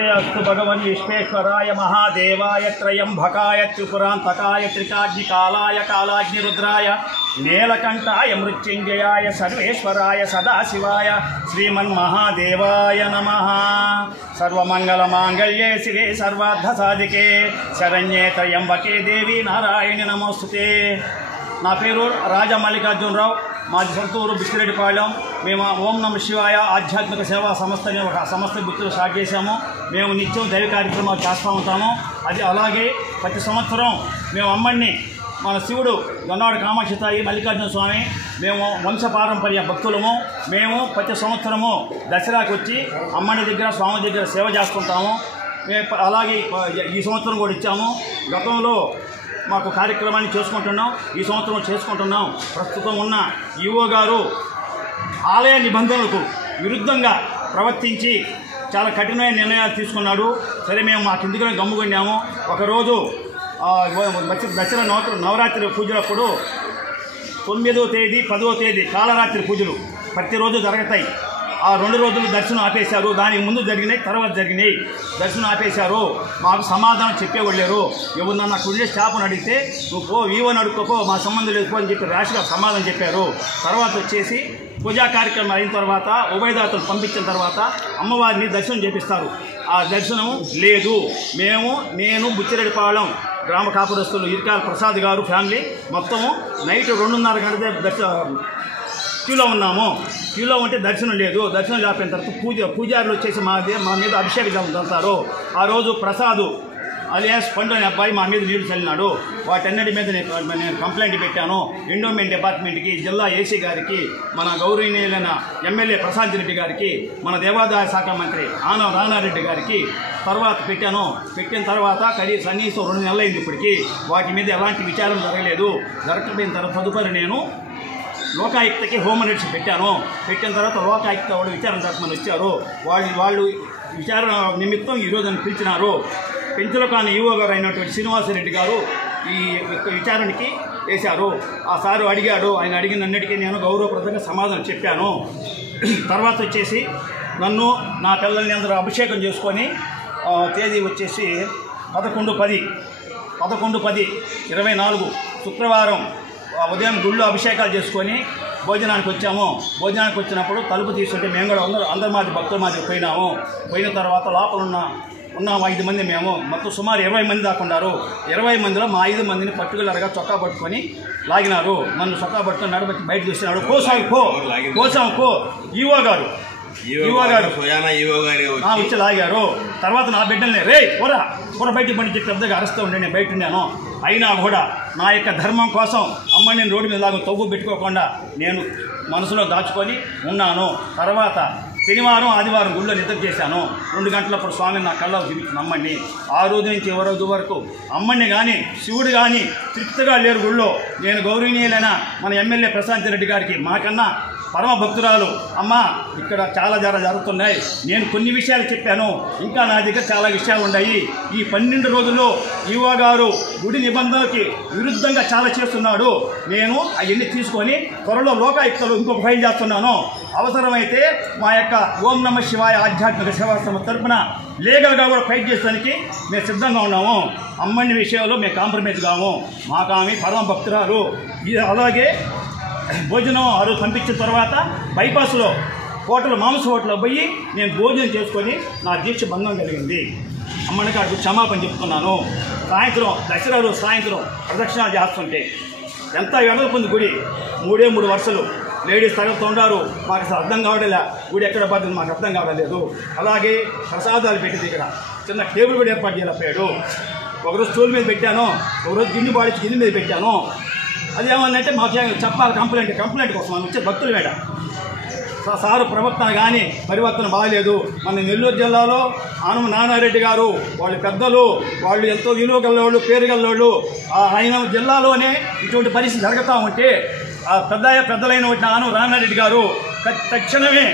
नमस्ते अस्तु भगवन् विश्वेश्वराय महादेवाय त्रयंबकाय त्रिपुरांतकाय त्रिकाग्निकालाय कालाग्निरुद्राय नीलकंठाय मृत्युंजयाय सर्वेश्वराय सदाशिवाय श्रीमन्महादेवाय नमः। सर्वमंगलमांगल्ये शिवे सर्वार्थसाधिके शरण्ये त्र्यंबके देवी नारायणी नमोस्तुते। నా పేరు రాజా మల్లికార్జునరావు, మాది సొంతూరు బిస్కిరెడ్డిపాళెం। మేము ఓం నమ శివాయ ఆధ్యాత్మిక సేవా సంస్థ అనే ఒక సంస్థ గుర్తులు స్టార్ట్ చేశాము। మేము నిత్యం దైవ కార్యక్రమాలు చేస్తూ ఉంటాము। అది అలాగే ప్రతి సంవత్సరం మేము అమ్మడిని మన శివుడు గొన్నాడు కామాక్షి తాయి మల్లికార్జున స్వామి మేము వంశపారంపర్య భక్తులము। మేము ప్రతి సంవత్సరము దసరాకు వచ్చి అమ్మడి దగ్గర స్వామి దగ్గర సేవ చేసుకుంటాము। అలాగే ఈ సంవత్సరం కూడా ఇచ్చాము। గతంలో మాకు కార్యక్రమాన్ని చేసుకుంటున్నాం, ఈ సంవత్సరం చేసుకుంటున్నాం। ప్రస్తుతం ఉన్న ఈవో గారు ఆలయ నిబంధనలకు విరుద్ధంగా ప్రవర్తించి చాలా కఠినమైన నిర్ణయాలు తీసుకున్నాడు। సరే మేము మా కిందికి గమ్ముకొన్నాము। ఒకరోజు దసరా నవరాత్రి పూజలప్పుడు 9వ తేదీ 10వ తేదీ కాలరాత్రి పూజలు ప్రతిరోజు జరుగుతాయి। ఆ 2 రోజులు దర్శనం ఆపేశారు। దానికి ముందు జరిగినాయి, తర్వాత జరిగినాయి। దర్శనం ఆపేశారు, మాకు సమాధానం చెప్పేవాళ్ళేరు। ఎవరినన్నా కుళ్ళే స్టాఫ్ని అడిగితే నువ్వు పో, ఈవోని అడుక్కోపో, మా సంబంధం లేదు అని చెప్పి ర్యాష్గా సమాధానం చెప్పారు। తర్వాత వచ్చేసి పూజా కార్యక్రమం అయిన తర్వాత ఉభయదాతలు పంపించిన తర్వాత అమ్మవారిని దర్శనం చేపిస్తారు। ఆ దర్శనం లేదు। నేను బుచ్చిరెడ్డిపాళెం గ్రామ కాపురస్తులు ఇరికాల ప్రసాద్ గారు ఫ్యామిలీ మొత్తము నైట్ 2:30 గంటల క్యూలో ఉన్నాము। క్యూలో ఉంటే దర్శనం లేదు। దర్శనం లేకపోయిన తర్వాత పూజారులు వచ్చేసి మా మీద అభిషేకం చల్లుతారు। ఆ రోజు ప్రసాద్ అలియాస్ పండు అనే అబ్బాయి మా మీద నీళ్లు చల్లినాడు। వాటన్నిటి మీద నేను కంప్లైంట్ పెట్టాను ఎండోమెంట్ డిపార్ట్మెంట్కి, జిల్లా ఏసీ గారికి, మన గౌరవనీయులైన ఎమ్మెల్యే ప్రశాంత్ రెడ్డి గారికి, మన దేవాదాయ శాఖ మంత్రి ఆనం రానారెడ్డి గారికి తర్వాత పెట్టాను। పెట్టిన తర్వాత కనీసం 2 నెలలు అయింది ఇప్పటికీ। వాటి మీద ఎలాంటి విచారణ జరగలేదు। జరగకపోయిన తర్వాత తదుపరి నేను లోకాయుక్తకి హోమ్ రైట్స్ పెట్టాను। పెట్టిన తర్వాత లోకాయుక్త వాళ్ళు విచారణ జరపమని వచ్చారు। వాళ్ళు విచారణ నిమిత్తం ఈరోజు నన్ను పిలిచినారు। పెంచులకాని ఈవో గారు అయినటువంటి శ్రీనివాసరెడ్డి గారు ఈ విచారణకి వేశారు। ఆ సారు అడిగాడు, ఆయన అడిగినన్నిటికీ నేను గౌరవప్రదంగా సమాధానం చెప్పాను। తర్వాత వచ్చేసి నన్ను నా పిల్లల్ని అందరూ అభిషేకం చేసుకొని తేదీ వచ్చేసి 11/10/24 శుక్రవారం ఉదయం గుళ్ళు అభిషేకాలు చేసుకొని భోజనానికి వచ్చాము। భోజనానికి వచ్చినప్పుడు తలుపు తీసుకుంటే మేము కూడా అందరి మాది భక్తుల మాది పోయిన తర్వాత లోపల ఉన్నాము 5 మంది। మేము మొత్తం సుమారు 20 మంది దాకా ఉన్నారు। 20 మందిలో మా 5 మందిని పర్టికులర్గా చొక్కా పట్టుకొని లాగినారు। నన్ను చొక్కా పట్టుకొని నడబెట్టి బయట చూసినాడు। కోసాము ఈవో గారు వచ్చి లాగారు। తర్వాత నా బిడ్డల్ని రే కూర బయటికి పండి చెప్పి పెద్దగా అరుస్తూ ఉండే నేను బయట ఉన్నాను। అయినా కూడా నా యొక్క ధర్మం కోసం అమ్మని రోడ్డు మీద లాగా తవ్వు పెట్టుకోకుండా నేను మనసులో దాచుకొని ఉన్నాను। తర్వాత శనివారం ఆదివారం గుళ్ళో నిద్ర చేశాను। 2 గంటలప్పుడు స్వామిని నా కళ్ళకు చూపించిన అమ్మని। ఆ రోజు నుంచి ఈ రోజు వరకు అమ్మని కానీ శివుడు కానీ తృప్తిగా లేరు గుళ్ళో। నేను గౌరవనీయులైన మన ఎమ్మెల్యే ప్రశాంత్ రెడ్డి గారికి మాకన్నా పరమ భక్తురాలు అమ్మ ఇక్కడ చాలా జరుగుతున్నాయి, నేను కొన్ని విషయాలు చెప్పాను, ఇంకా నా దగ్గర చాలా విషయాలు ఉన్నాయి। ఈ 12 రోజుల్లో ఈవో గారు గుడి నిబంధనలకి విరుద్ధంగా చాలా చేస్తున్నాడు। నేను అవన్నీ తీసుకొని త్వరలో లోకాయుక్తలో ఇంకొక ఫైల్ చేస్తున్నాను। అవసరమైతే మా యొక్క ఓం నమ శివాయ ఆధ్యాత్మిక సేవా సంస్థ తరఫున లీగల్గా కూడా ఫైట్ చేసడానికి మేము సిద్ధంగా ఉన్నాము। అమ్మని విషయంలో మేము కాంప్రమైజ్ కాము, మాకు ఆమె పరమ భక్తురాలు। అలాగే భోజనం ఆ రోజు పంపించిన తర్వాత బైపాస్లో మాంస హోటల్లో పోయి నేను భోజనం చేసుకొని నా దీక్ష భంగం కలిగింది। అమ్మని కాడికి క్షమాపణ చెప్తున్నాను। దసరా రోజు సాయంత్రం ప్రదక్షిణాలు చేస్తుంటే ఎంత వెడల్పుంది గుడి, 3 వరుసలు లేడీస్ తరుగుతుంటారు। మాకు అసలు అర్థం కావడలే, గుడి ఎక్కడ పడుతుంది మాకు అర్థం కావడలేదు। అలాగే ప్రసాదాలు పెట్టింది, ఇక్కడ చిన్న టేబుల్ కూడా ఏర్పాటు చేయలేకపోయాడు। ఒకరోజు స్టూల్ మీద పెట్టాను, ఒకరోజు గిన్నె పాడించి గిన్నె మీద పెట్టాను। అదేమన్నంటే మాకు చెప్పాలి కంప్లైంట్ కోసం మనం వచ్చే భక్తులు వేడ సారు ప్రవర్తన కానీ పరివర్తన బాగలేదు। మన నెల్లూరు జిల్లాలో ఆనం నానారెడ్డి గారు వాళ్ళ పెద్దలు, వాళ్ళు ఎంతో విలువ గలవాళ్ళు, పేరు గలవాళ్ళు। ఆయన జిల్లాలోనే ఇటువంటి పరిస్థితి జరుగుతూ ఉంటే పెద్దలైన ఆనం నానారెడ్డి గారు తక్షణమే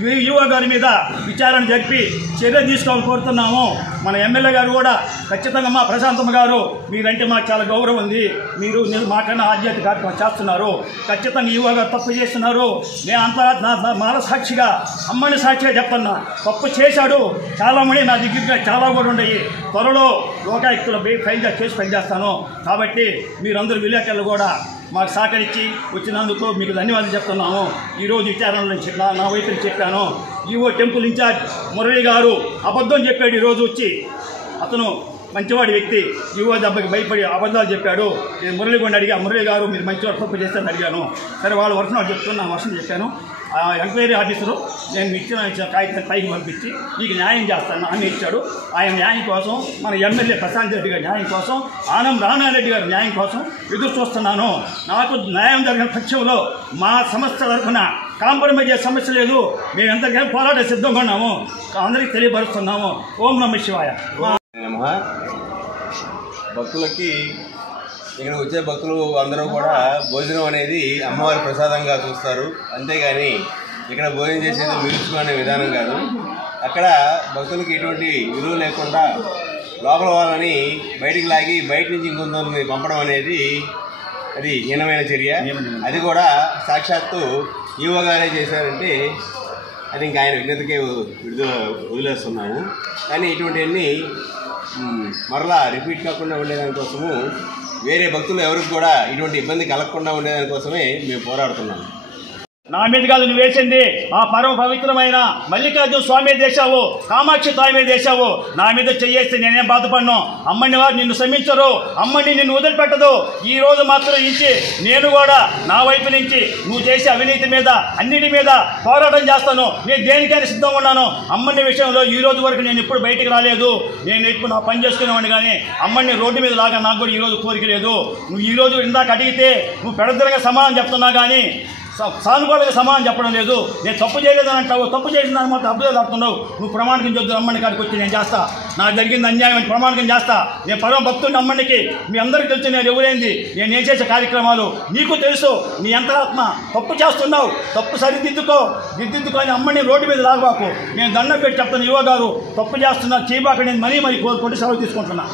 ఈవో గారి మీద విచారణ జరిపి చర్య తీసుకోవాలని కోరుతున్నాము. మన ఎమ్మెల్యే గారు కూడా ఖచ్చితంగా మా ప్రశాంతమ్మ గారు మీరంటే మాకు చాలా గౌరవం ఉంది, మీరు మాకన్నా ఆధ్యాత్మిక కార్యక్రమం చేస్తున్నారు, ఖచ్చితంగా ఈవో గారు తప్పు చేస్తున్నారు. నేను అంతా మాల సాక్షిగా అమ్మని సాక్షిగా చెప్తున్నా, తప్పు చేశాడు. చాలామంది నా దగ్గర చాలా కూడా ఉన్నాయి, త్వరలో లోకాయుక్తుల కేసు ఫైల్ చేస్తాను. కాబట్టి మీరందరూ విలేకరులు కూడా మాకు సహకరించి వచ్చినందుకు మీకు ధన్యవాదాలు చెప్తున్నాము. ఈరోజు విచారణలో నా వైపు చెప్పాను. ఈవో టెంపుల్ ఇన్ఛార్జ్ మురళి గారు అబద్ధం చెప్పాడు. ఈరోజు వచ్చి అతను మంచివాడి వ్యక్తి, ఈవో దెబ్బకి భయపడి అబద్ధాలు చెప్పాడు. నేను మురళిగొండ అడిగా, మురళి గారు మీరు మంచివాడు తప్పు చేస్తారని అడిగాను. సరే వాళ్ళ వర్షం చెప్తున్నా, వర్షం చెప్పాను. ఎంక్వైరీ ఆఫీసరు నేను ఇచ్చిన కాగితం పైకి పంపించి నీకు న్యాయం చేస్తాను హామీ ఇచ్చాడు. ఆయన న్యాయం కోసం, మన ఎమ్మెల్యే ప్రశాంత్ రెడ్డి గారి న్యాయం కోసం, ఆనం రామారెడ్డి గారి న్యాయం కోసం ఎదురు చూస్తున్నాను. నాకు న్యాయం జరిగిన పక్షంలో మా సంస్థ తరఫున కాంప్రమైజ్ అయ్యే సమస్య లేదు. మేము ఎంతకైనా పోరాట సిద్ధంగా ఉన్నాము, అందరికీ తెలియపరుస్తున్నాము. ఓం నమః శివాయ. భక్తులకి ఇక్కడ వచ్చే భక్తులు అందరూ కూడా భోజనం అనేది అమ్మవారి ప్రసాదంగా చూస్తారు, అంతేగాని ఇక్కడ భోజనం చేసేది మిగుల్చుకునే విధానం కాదు. అక్కడ భక్తులకి ఎటువంటి విలువ లేకుండా లోపల వాళ్ళని బయటికి లాగి బయట నుంచి ఇంకొందరిని పంపడం అనేది అది హీనమైన చర్య. అది కూడా సాక్షాత్తు ఈవో గారే చేశారంటే అది ఇంకా ఆయన విజ్ఞతకే వదిలేస్తున్నాము. కానీ ఇటువంటివన్నీ మరలా రిపీట్ కాకుండా ఉండేదానికోసము, వేరే భక్తులు ఎవరికి కూడా ఇటువంటి ఇబ్బంది కలగకుండా ఉండేదానికోసమే మేము పోరాడుతున్నాము. నా మీద కాదు నువ్వు వేసింది, ఆ పరమ పవిత్రమైన మల్లికార్జున స్వామి చేశావు, కామాక్షి తాయి మీద చేశావు. నా మీద చెయ్యేస్తే నేనేం బాధపడ్ను. అమ్మని వారు నిన్ను శ్రమించరు, అమ్మని నిన్ను వదిలిపెట్టదు. ఈ రోజు మాత్రం ఇచ్చి నేను కూడా నా వైపు నుంచి నువ్వు చేసే అవినీతి మీద అన్నిటి మీద పోరాటం చేస్తాను. నేను దేనికైనా సిద్ధంగా ఉన్నాను. అమ్మని విషయంలో ఈ రోజు వరకు నేను ఇప్పుడు బయటికి రాలేదు. నేను ఇప్పుడు నా పని చేసుకునేవాడిని, కానీ అమ్మని రోడ్డు మీద లాగా నాకు కూడా ఈరోజు కోరిక లేదు. నువ్వు ఈరోజు ఇందాక అడిగితే నువ్వు పెడదరగా సమాధానం చెప్తున్నా, కానీ సానుకూలంగా సమాధానం చెప్పడం లేదు. నేను తప్పు చేయలేదని అంటావు, తప్పు చేసిన దాన్ని మాత్రం అబ్జర్వ్ ఆడుతున్నావు. నువ్వు ప్రమాణికం చెప్తావు, అమ్మని కాడికి వచ్చి నేను చేస్తా, నాకు జరిగింది అన్యాయం అని ప్రమాణికం చేస్తా. నేను పరమ భక్తుడిని అమ్మనికి, మీ అందరికీ తెలుసు నేను ఎవరైంది, నేను ఏం చేసే కార్యక్రమాలు నీకు తెలుసు. నీ అంతరాత్మ తప్పు చేస్తున్నావు, తప్పు దిద్దుకొని అమ్మని రోడ్డు మీద లాగబాకు. నేను దండం పెట్టి చెప్తాను, యువ గారు తప్పు చేస్తున్నా చేయబాక, నేను మరీ కోరుకుంటూ సెలవు తీసుకుంటున్నా.